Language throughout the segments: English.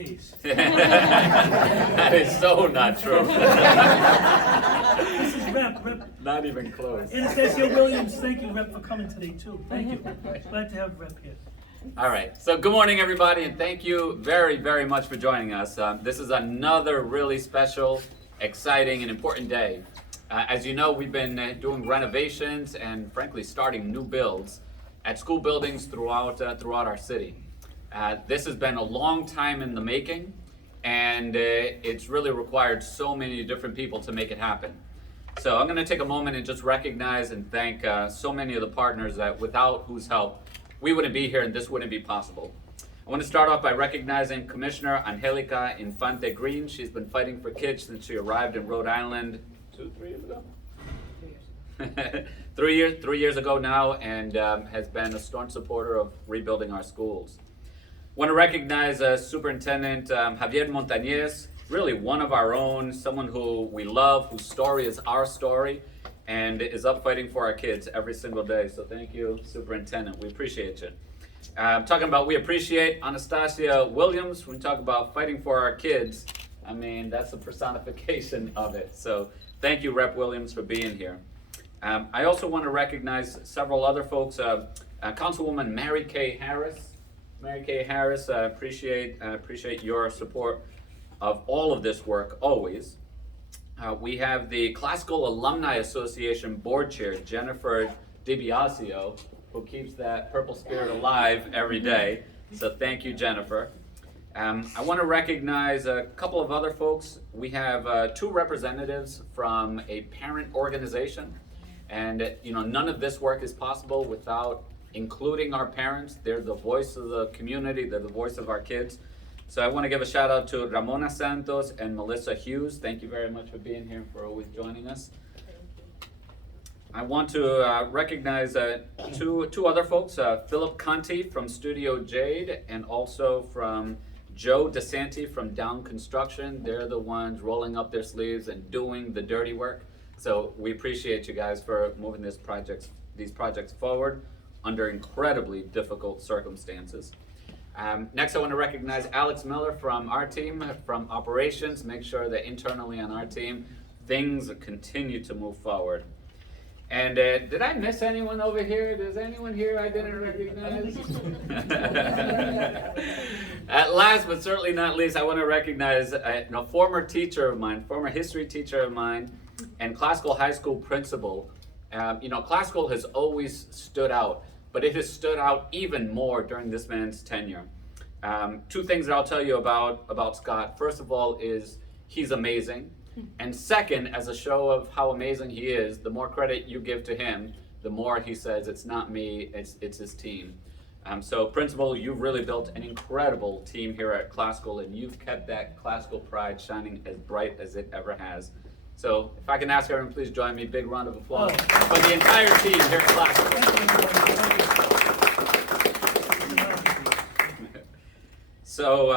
That is so not true. This is Rep. Not even close. Anastasia Williams, thank you, Rep, for coming today, too. Thank you. Glad to have Rep here. All right, so good morning, everybody, and thank you very, very much for joining us. This is another really special, exciting, and important day. As you know, we've been doing renovations and, frankly, starting new builds at school buildings throughout our city. This has been a long time in the making, and it's really required so many different people to make it happen. So I'm going to take a moment and just recognize and thank so many of the partners that without whose help we wouldn't be here and this wouldn't be possible. I want to start off by recognizing Commissioner Angelica Infante Green. She's been fighting for kids since she arrived in Rhode Island 3 years ago? 3 years. 3 years ago now, and has been a staunch supporter of rebuilding our schools. I want to recognize Superintendent Javier Montañez, really one of our own, someone who we love, whose story is our story, and is up fighting for our kids every single day. So thank you, Superintendent. We appreciate you. Talking about we appreciate Anastasia Williams. When we talk about fighting for our kids, I mean, that's the personification of it. So thank you, Rep. Williams, for being here. I also want to recognize several other folks. Councilwoman Mary Kay Harris. Mary Kay Harris, appreciate your support of all of this work, always. We have the Classical Alumni Association Board Chair, Jennifer DiBiasio, who keeps that purple spirit alive every day. So thank you, Jennifer. I want to recognize a couple of other folks. We have two representatives from a parent organization. And none of this work is possible without including our parents. They're the voice of the community, they're the voice of our kids. So I want to give a shout out to Ramona Santos and Melissa Hughes. Thank you very much for being here and for always joining us. I want to recognize two other folks, Philip Conti from Studio Jade and also from Joe DeSanti from Down Construction. They're the ones rolling up their sleeves and doing the dirty work. So we appreciate you guys for moving these projects forward under incredibly difficult circumstances. Next, I want to recognize Alex Miller from our team, from operations, make sure that internally on our team, things continue to move forward. And did I miss anyone over here? There's anyone here I didn't recognize? Last but certainly not least, I want to recognize a former teacher of mine, former history teacher of mine, and classical high school principal. Classical has always stood out, but it has stood out even more during this man's tenure. Two things that I'll tell you about Scott. First of all is he's amazing. And second, as a show of how amazing he is, the more credit you give to him, the more he says, it's not me, it's his team. So Principal, you've really built an incredible team here at Classical, and you've kept that Classical pride shining as bright as it ever has. So if I can ask everyone, please join me. Big round of applause for the entire team here at Classical. So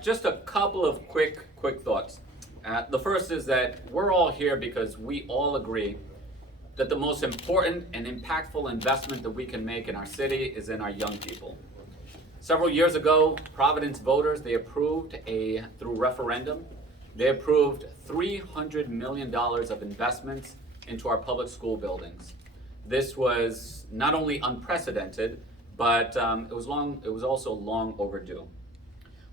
just a couple of quick thoughts. The first is that we're all here because we all agree that the most important and impactful investment that we can make in our city is in our young people. Several years ago, Providence voters, they approved through referendum, they approved $300 million of investments into our public school buildings. This was not only unprecedented, but it was also long overdue.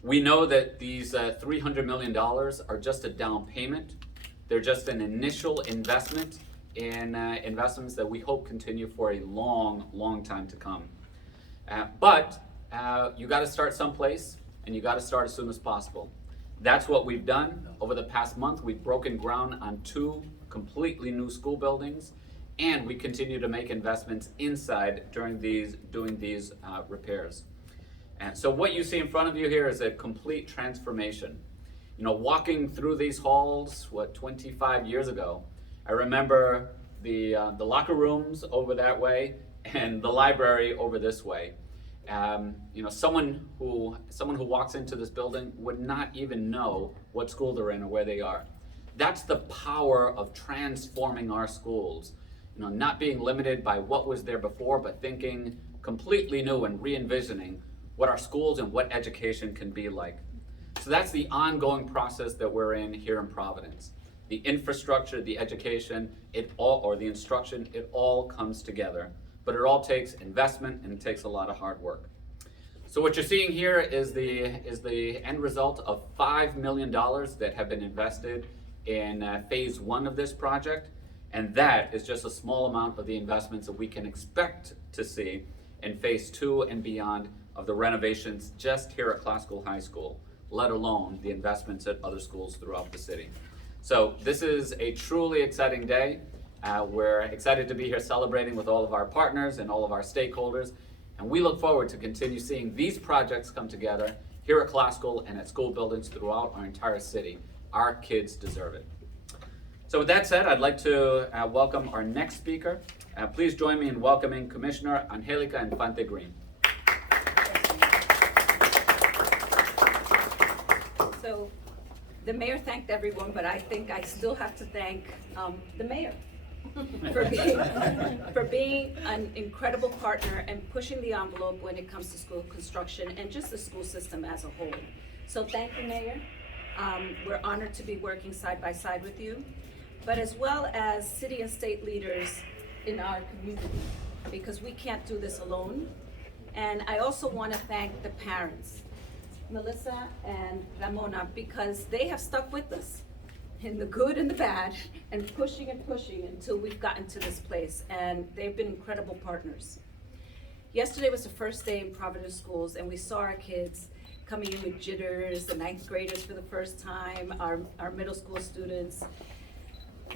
We know that these $300 million are just a down payment. They're just an initial investment in investments that we hope continue for a long time to come. But you got to start someplace, and you got to start as soon as possible. That's what we've done. Over the past month, we've broken ground on 2 completely new school buildings, and we continue to make investments inside doing these repairs. And so what you see in front of you here is a complete transformation. Walking through these halls, 25 years ago, I remember the locker rooms over that way and the library over this way. Someone who walks into this building would not even know what school they're in or where they are. That's the power of transforming our schools. Not being limited by what was there before, but thinking completely new and re-envisioning what our schools and what education can be like. So that's the ongoing process that we're in here in Providence. The infrastructure, the education, the instruction, it all comes together. But it all takes investment and it takes a lot of hard work. So what you're seeing here is the end result of $5 million that have been invested in phase 1 of this project. And that is just a small amount of the investments that we can expect to see in phase 2 and beyond of the renovations just here at Classical High School, let alone the investments at other schools throughout the city. So this is a truly exciting day. We're excited to be here celebrating with all of our partners and all of our stakeholders. And we look forward to continue seeing these projects come together here at Classical and at school buildings throughout our entire city. Our kids deserve it. So with that said, I'd like to welcome our next speaker. Please join me in welcoming Commissioner Angelica Infante Green. So the mayor thanked everyone, but I think I still have to thank the mayor for being an incredible partner and pushing the envelope when it comes to school construction and just the school system as a whole. So thank you, Mayor. We're honored to be working side by side with you, but as well as city and state leaders in our community, because we can't do this alone. And I also want to thank the parents, Melissa and Ramona, because they have stuck with us in the good and the bad, and pushing until we've gotten to this place, and they've been incredible partners. Yesterday was the first day in Providence schools, and we saw our kids coming in with jitters, the 9th graders for the first time, our middle school students.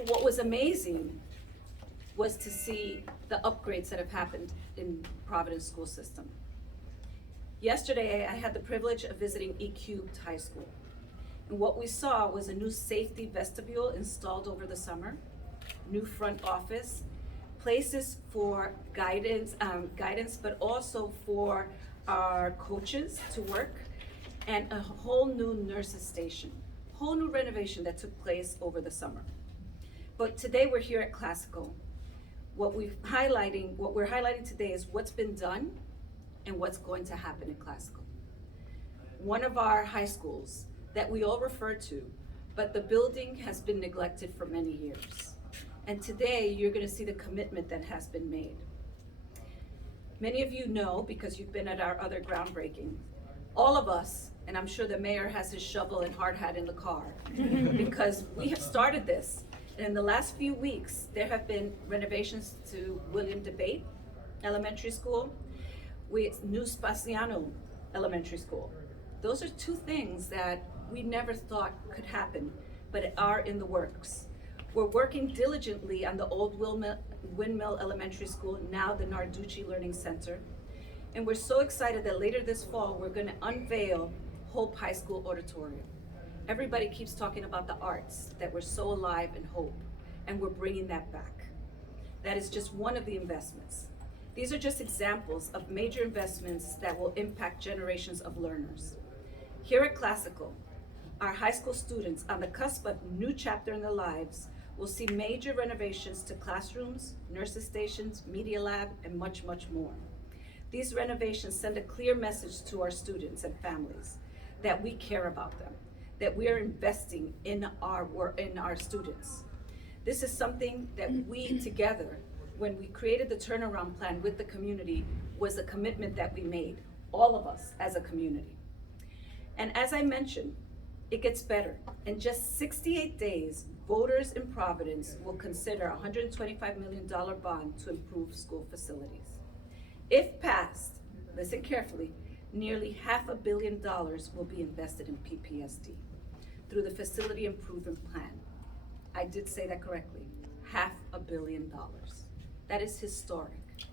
What was amazing was to see the upgrades that have happened in Providence school system. Yesterday, I had the privilege of visiting E-Cubed High School. And what we saw was a new safety vestibule installed over the summer, new front office, places for guidance, but also for our coaches to work, and a whole new nurses station, whole new renovation that took place over the summer. But today we're here at Classical. What we're highlighting today is what's been done and what's going to happen at Classical. One of our high schools that we all refer to, but the building has been neglected for many years. And today you're going to see the commitment that has been made. Many of you know, because you've been at our other groundbreaking, all of us, and I'm sure the mayor has his shovel and hard hat in the car, because we have started this. And in the last few weeks, there have been renovations to William DeBate Elementary School, New Spaciano Elementary School. Those are two things that we never thought could happen, but are in the works. We're working diligently on the old Windmill Elementary School, now the Narducci Learning Center. And we're so excited that later this fall, we're gonna unveil Hope High School Auditorium. Everybody keeps talking about the arts, that we're so alive in Hope, and we're bringing that back. That is just one of the investments. These are just examples of major investments that will impact generations of learners. Here at Classical, our high school students on the cusp of a new chapter in their lives will see major renovations to classrooms, nurses stations, media lab, and much, much more. These renovations send a clear message to our students and families that we care about them, that we are investing in our students. This is something that we together, when we created the turnaround plan with the community, was a commitment that we made, all of us as a community. And as I mentioned, it gets better. In just 68 days, voters in Providence will consider a $125 million bond to improve school facilities. If passed, listen carefully, nearly $500 million will be invested in PPSD through the Facility Improvement Plan. I did say that correctly, $500 million. That is historic,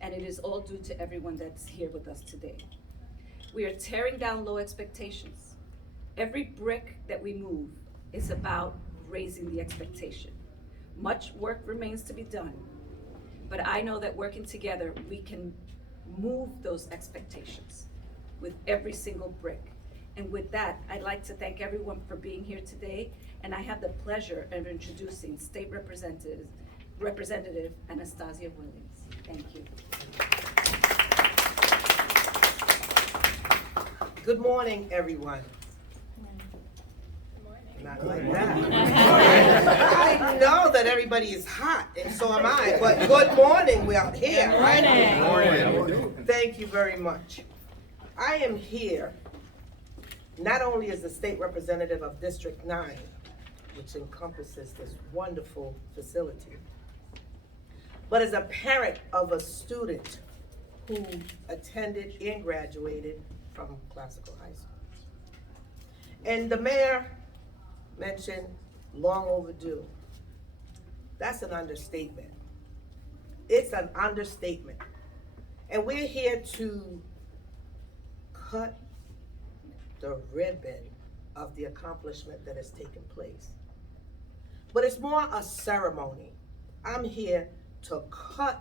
and it is all due to everyone that's here with us today. We are tearing down low expectations. Every brick that we move is about raising the expectation. Much work remains to be done, but I know that working together, we can move those expectations with every single brick. And with that, I'd like to thank everyone for being here today, and I have the pleasure of introducing State Representative Anastasia Williams. Thank you. Good morning, everyone. Not like that. I know that everybody is hot, and so am I, but good morning, we're out here, right? Good morning. Thank you very much. I am here not only as the state representative of District 9, which encompasses this wonderful facility, but as a parent of a student who attended and graduated from Classical High School. And the mayor mentioned long overdue. That's an understatement. It's an understatement. And we're here to cut the ribbon of the accomplishment that has taken place. But it's more a ceremony. I'm here to cut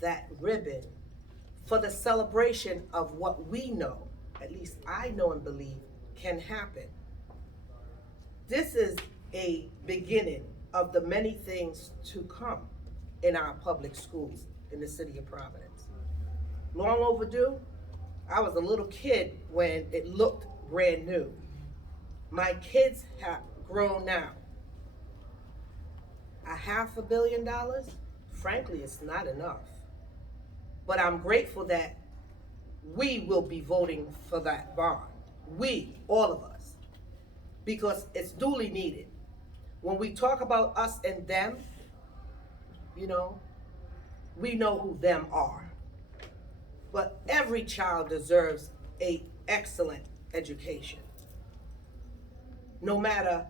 that ribbon for the celebration of what we know, at least I know and believe, can happen. This is a beginning of the many things to come in our public schools in the city of Providence. Long overdue. I was a little kid when it looked brand new. My kids have grown now. $500 million? Frankly, it's not enough. But I'm grateful that we will be voting for that bond. We, all of us, because it's duly needed. When we talk about us and them, you know, we know who them are. But every child deserves an excellent education. No matter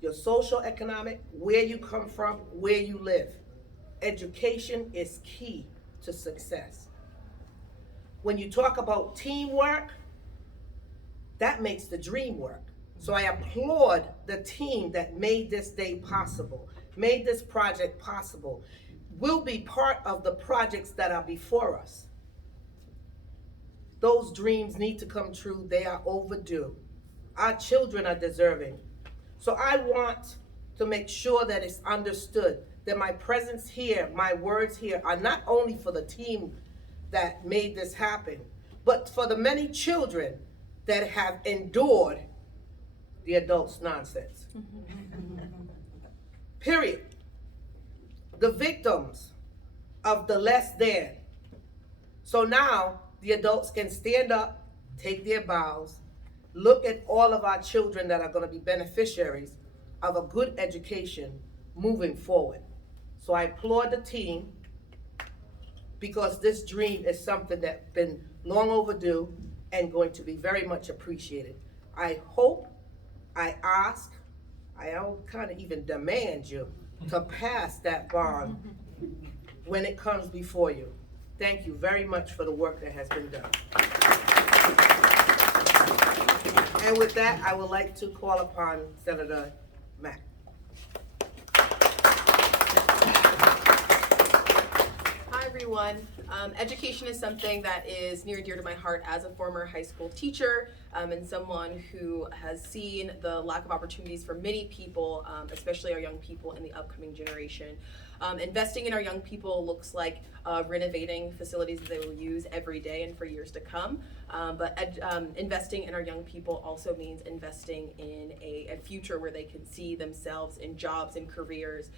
your social, economic, where you come from, where you live. Education is key to success. When you talk about teamwork, that makes the dream work. So I applaud the team that made this day possible, made this project possible, will be part of the projects that are before us. Those dreams need to come true. They are overdue. Our children are deserving. So I want to make sure that it's understood that my presence here, my words here are not only for the team that made this happen, but for the many children that have endured the adults' nonsense. Period. The victims of the less than. So now the adults can stand up, take their bows, look at all of our children that are going to be beneficiaries of a good education moving forward. So I applaud the team because this dream is something that's been long overdue and going to be very much appreciated. I hope, I ask, I'll kind of even demand you to pass that bond when it comes before you. Thank you very much for the work that has been done. And with that, I would like to call upon Senator Mack. Hi everyone. Education is something that is near and dear to my heart as a former high school teacher and someone who has seen the lack of opportunities for many people, especially our young people in the upcoming generation. Investing in our young people looks like renovating facilities that they will use every day and for years to come. But investing in our young people also means investing in a future where they can see themselves in jobs and careers,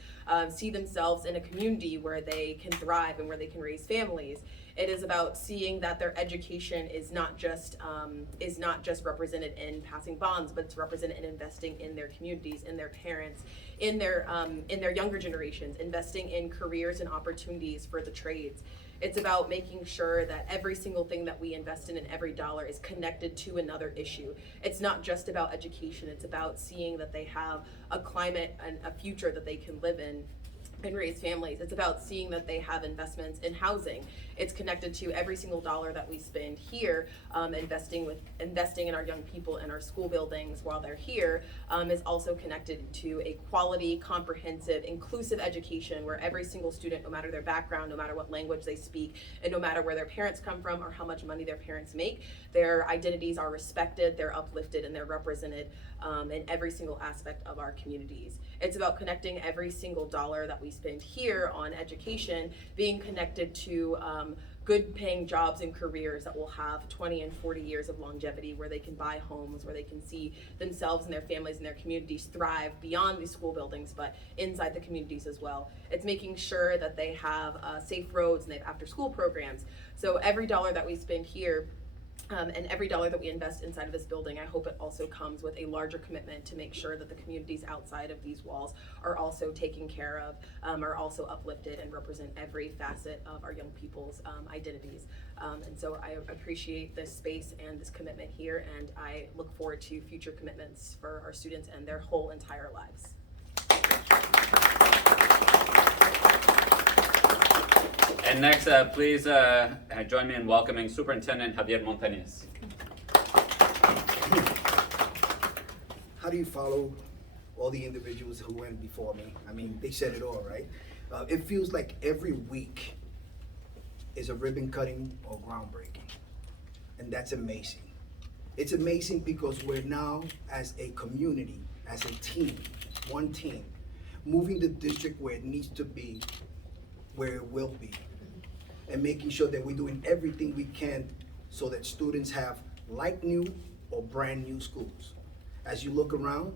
see themselves in a community where they can thrive and where they can raise families. It is about seeing that their education is not just represented in passing bonds, but it's represented in investing in their communities, in their parents, in their younger generations, investing in careers and opportunities for the trades. It's about making sure that every single thing that we invest in and every dollar is connected to another issue. It's not just about education, it's about seeing that they have a climate and a future that they can live in and raise families. It's about seeing that they have investments in housing. It's connected to every single dollar that we spend here, investing in our young people in our school buildings while they're here, is also connected to a quality, comprehensive, inclusive education where every single student, no matter their background, no matter what language they speak, and no matter where their parents come from or how much money their parents make, their identities are respected, they're uplifted, and they're represented in every single aspect of our communities. It's about connecting every single dollar that we spend here on education, being connected to good paying jobs and careers that will have 20 and 40 years of longevity, where they can buy homes, where they can see themselves and their families and their communities thrive beyond these school buildings, but inside the communities as well. It's making sure that they have safe roads and they have after school programs. So every dollar that we spend here, and every dollar that we invest inside of this building, I hope it also comes with a larger commitment to make sure that the communities outside of these walls are also taken care of, are also uplifted and represent every facet of our young people's identities. And so I appreciate this space and this commitment here, and I look forward to future commitments for our students and their whole entire lives. And next, please join me in welcoming Superintendent Javier Montañez. How do you follow all the individuals who went before me? I mean, they said it all, right? It feels like every week is a ribbon cutting or groundbreaking. And that's amazing. It's amazing because we're now, as a community, as a team, one team, moving the district where it needs to be, where it will be, and making sure that we're doing everything we can so that students have like new or brand new schools. As you look around,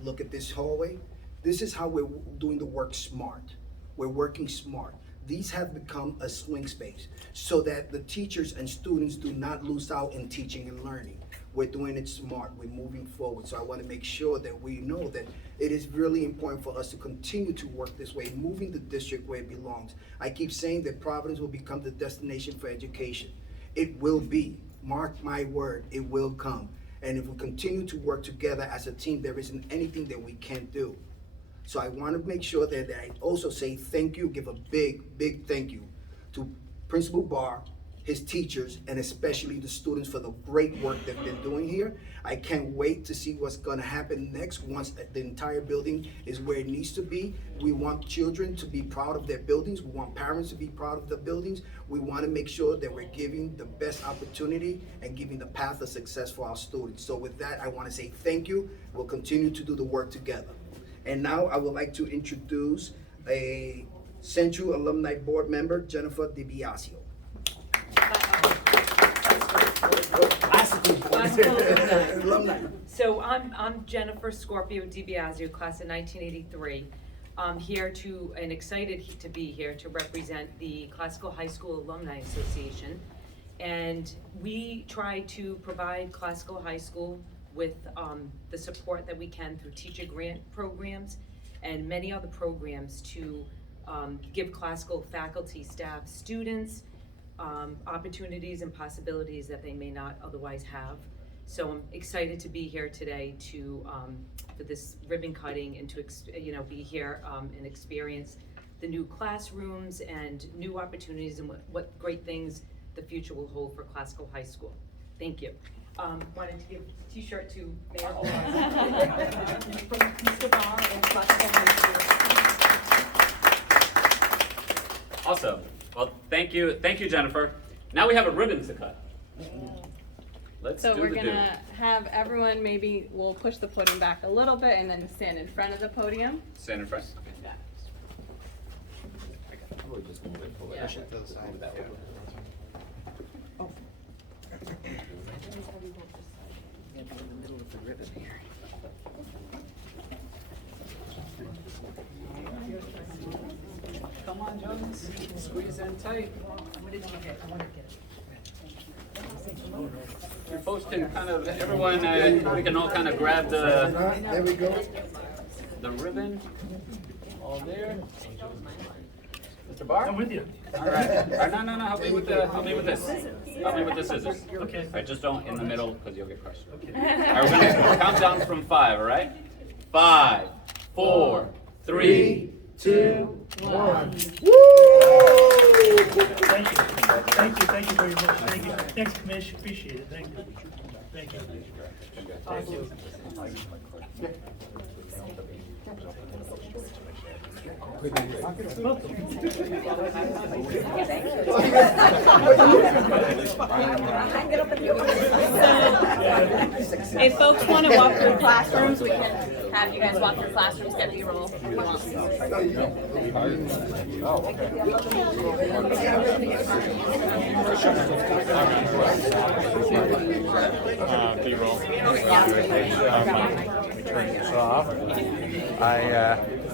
look at this hallway, this is how we're doing the work smart. We're working smart. These have become a swing space so that the teachers and students do not lose out in teaching and learning. We're doing it smart, we're moving forward. So I want to make sure that we know that it is really important for us to continue to work this way, moving the district where it belongs. I keep saying that Providence will become the destination for education. It will be, mark my word, it will come. And if we continue to work together as a team, there isn't anything that we can't do. So I want to make sure that I also say thank you, give a big, big thank you to Principal Barr, his teachers, and especially the students for the great work they've been doing here. I can't wait to see what's gonna happen next once the entire building is where it needs to be. We want children to be proud of their buildings. We want parents to be proud of the buildings. We wanna make sure that we're giving the best opportunity and giving the path of success for our students. So with that, I wanna say thank you. We'll continue to do the work together. And now I would like to introduce a Central Alumni Board member, Jennifer DiBiasio. Alumni. So I'm Jennifer Scorpio DiBiasio, class of 1983. I'm here and excited to be here to represent the Classical High School Alumni Association. And we try to provide Classical High School with the support that we can through teacher grant programs and many other programs to give classical faculty, staff, students opportunities and possibilities that they may not otherwise have. So I'm excited to be here today for this ribbon cutting and to be here and experience the new classrooms and new opportunities and what great things the future will hold for Classical High School. Thank you. Wanted to give a t-shirt to Mayor Elorza from Mr. Barr and Classical High School. Awesome. Well, thank you, Jennifer. Now we have a ribbon to cut. Let's So do we're the gonna have everyone, maybe we'll push the podium back a little bit and then stand in front of the podium. Stand in front. Push it to the side. Come on, Jones. Squeeze in tight. You folks can kind of, everyone, we can all kind of grab There we go. the ribbon. All there. Mr. Barr? I'm with you. All right. No. Help me with this. Help me with the scissors. Okay. All right, just don't in the middle because you'll get crushed. Okay. All right, we're gonna count down from 5. All right. 5, 4, 3, 2, 1. Thank you very much, thank you. Thanks, Commissioner, appreciate it, thank you. Thank you. Thank you. If folks want to walk through classrooms, we can have you guys walk through classrooms, get B-roll if you want. B-roll. Turn this off.